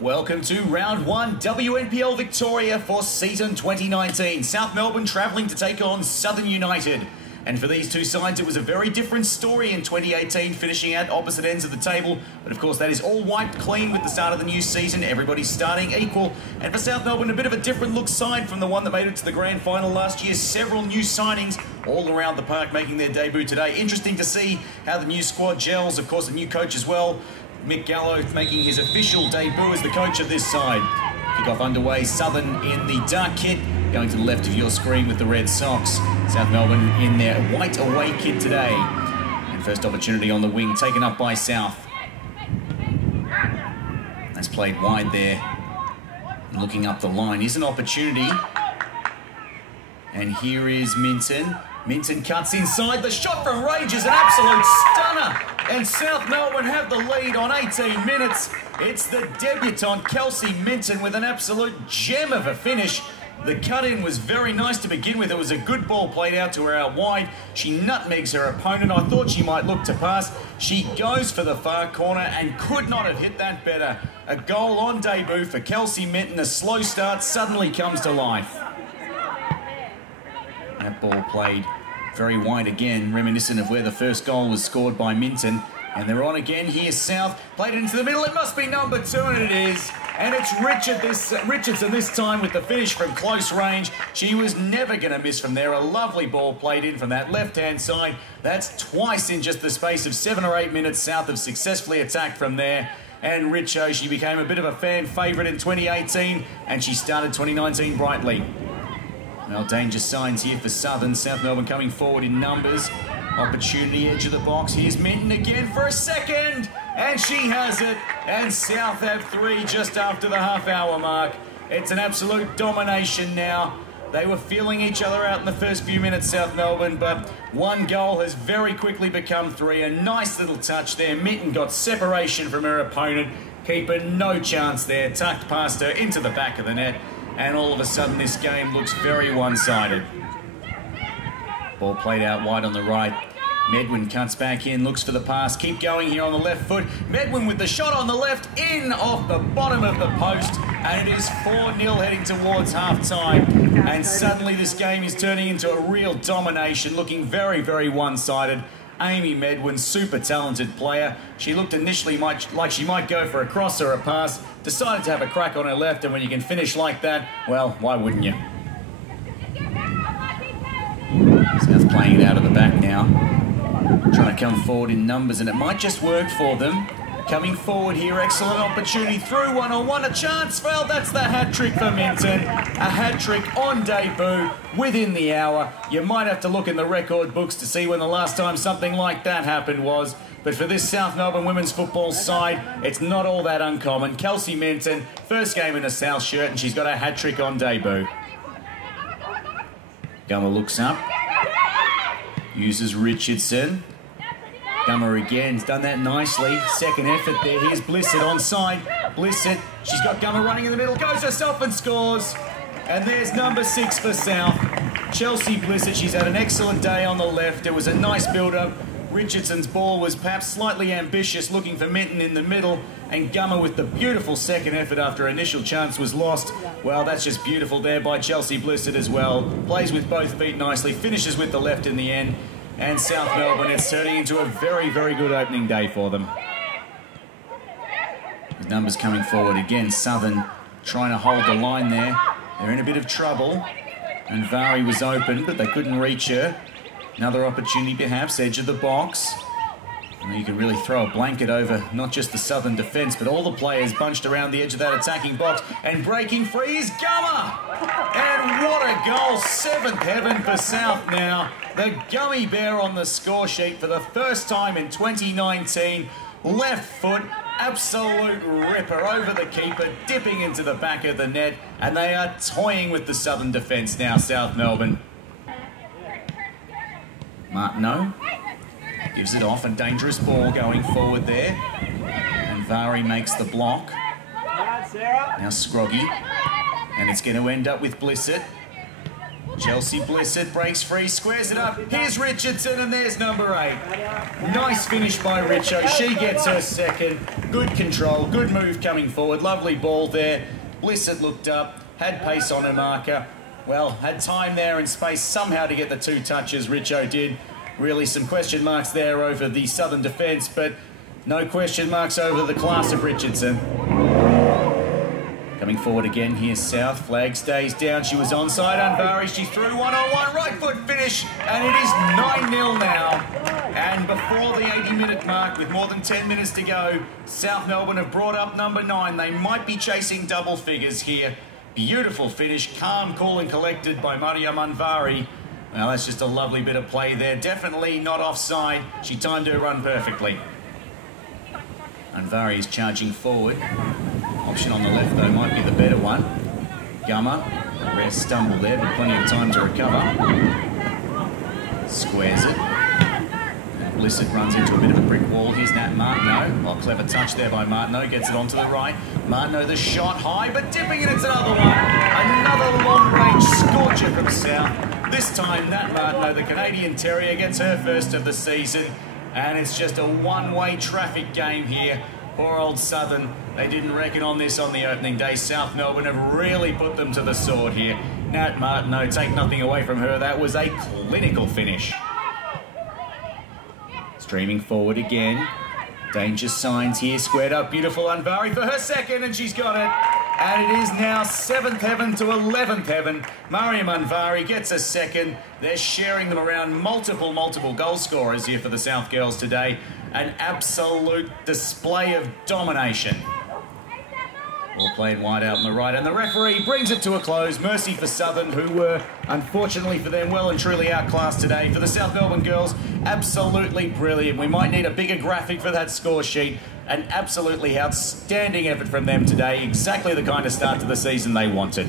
Welcome to round one WNPL Victoria for season 2019. South Melbourne travelling to take on Southern United. And for these two sides, it was a very different story in 2018, finishing at opposite ends of the table. But of course, that is all wiped clean with the start of the new season. Everybody's starting equal. And for South Melbourne, a bit of a different look side from the one that made it to the grand final last year. Several new signings all around the park making their debut today. Interesting to see how the new squad gels. Of course, a new coach as well. Mick Gallo making his official debut as the coach of this side. Kickoff underway, Southern in the dark kit, going to the left of your screen with the red socks. South Melbourne in their white away kit today. And first opportunity on the wing taken up by South. That's played wide there. Looking up the line is an opportunity. And here is Minton. Minton cuts inside. The shot from range is an absolute stunner. And South Melbourne have the lead on 18 minutes. It's the debutant Kelsey Minton with an absolute gem of a finish. The cut-in was very nice to begin with. It was a good ball played out to her out wide. She nutmegs her opponent. I thought she might look to pass. She goes for the far corner and could not have hit that better. A goal on debut for Kelsey Minton. A slow start suddenly comes to life. That ball played very wide again, reminiscent of where the first goal was scored by Minton. And they're on again. Here's South. Played it into the middle. It must be number 2, and it is. And it's Richardson this time with the finish from close range. She was never going to miss from there. A lovely ball played in from that left-hand side. That's twice in just the space of 7 or 8 minutes. South have successfully attacked from there. And Richo, she became a bit of a fan favourite in 2018, and she started 2019 brightly. Well, danger signs here for Southern. South Melbourne coming forward in numbers. Opportunity, edge of the box. Here's Minton again for a second. And she has it. And South have 3 just after the half-hour mark. It's an absolute domination now. They were feeling each other out in the first few minutes, South Melbourne, but one goal has very quickly become 3. A nice little touch there. Minton got separation from her opponent. Keeper, no chance there. Tucked past her into the back of the net. And all of a sudden, this game looks very one-sided. Ball played out wide on the right. Medwin cuts back in, looks for the pass. Keep going here on the left foot. Medwin with the shot on the left, in off the bottom of the post. And it is 4-0 heading towards half-time. And suddenly this game is turning into a real domination, looking very, very one-sided. Amy Medwin, super talented player. She looked initially like she might go for a cross or a pass. Decided to have a crack on her left, and when you can finish like that, well, why wouldn't you? South playing it out of the back now. Trying to come forward in numbers, and it might just work for them. Coming forward here, excellent opportunity through one-on-one, a chance. Well, that's the hat-trick for Minton. A hat-trick on debut within the hour. You might have to look in the record books to see when the last time something like that happened was. But for this South Melbourne women's football side, it's not all that uncommon. Kelsey Minton, first game in a South shirt, and she's got a hat-trick on debut. Gummer looks up. Uses Richardson. Gummer again, done that nicely. Second effort there. Here's Blissett onside. Blissett, she's got Gummer running in the middle, goes herself and scores. And there's number 6 for South. Chelsea Blissett, she's had an excellent day on the left. It was a nice build-up. Richardson's ball was perhaps slightly ambitious, looking for Minton in the middle. And Gummer with the beautiful second effort after her initial chance was lost. Well, that's just beautiful there by Chelsea Blissett as well. Plays with both feet nicely, finishes with the left in the end. And South Melbourne, it's turning into a very, very good opening day for them. With numbers coming forward again, Southern trying to hold the line there. They're in a bit of trouble. And Vari was open, but they couldn't reach her. Another opportunity perhaps, edge of the box. And you can really throw a blanket over not just the Southern defence, but all the players bunched around the edge of that attacking box. And breaking free is Gummer! And what a goal! 7th heaven for South now. The Gummy Bear on the score sheet for the first time in 2019. Left foot, absolute ripper over the keeper, dipping into the back of the net. And they are toying with the Southern defence now, South Melbourne. Martineau gives it off, a dangerous ball going forward there. And Vari makes the block. Now Scroggy. And it's going to end up with Blissett. Chelsea Blissett breaks free, squares it up. Here's Richardson, and there's number 8. Nice finish by Richo. She gets her second. Good control, good move coming forward. Lovely ball there. Blissett looked up, had pace on her marker. Well, had time there and space somehow to get the 2 touches. Richo did. Really some question marks there over the Southern defence, but no question marks over the class of Richardson. Coming forward again, here's South. Flag stays down. She was onside. Unvari. She threw one-on-one. Right foot finish. And it is 9-0 now. And before the 80-minute mark, with more than 10 minutes to go, South Melbourne have brought up number 9. They might be chasing double figures here. Beautiful finish. Calm, cool and collected by Mariam Unvari. Well, that's just a lovely bit of play there. Definitely not offside. She timed her run perfectly. Unvari is charging forward. Option on the left, though, might be the better one. Gummer, a rare stumble there, but plenty of time to recover. Squares it. Blissett runs into a bit of a brick wall. Here's Nat Martineau. Oh, clever touch there by Martineau. Gets it onto the right. Martineau, the shot high, but dipping, and it's another one. Another long-range scorcher from South. This time, Nat Martineau, the Canadian Terrier, gets her first of the season. And it's just a one-way traffic game here. Poor old Southern. They didn't reckon on this on the opening day. South Melbourne have really put them to the sword here. Nat Martineau, take nothing away from her. That was a clinical finish. Streaming forward again. Danger signs here. Squared up. Beautiful Unvari for her second, and she's got it. And it is now 7th heaven to 11th heaven. Mariam Unvari gets a second. They're sharing them around multiple goal scorers here for the South girls today. An absolute display of domination. All played wide out on the right, and the referee brings it to a close. Mercy for Southern, who were, unfortunately for them, well and truly outclassed today. For the South Melbourne girls, absolutely brilliant. We might need a bigger graphic for that score sheet. An absolutely outstanding effort from them today. Exactly the kind of start to the season they wanted.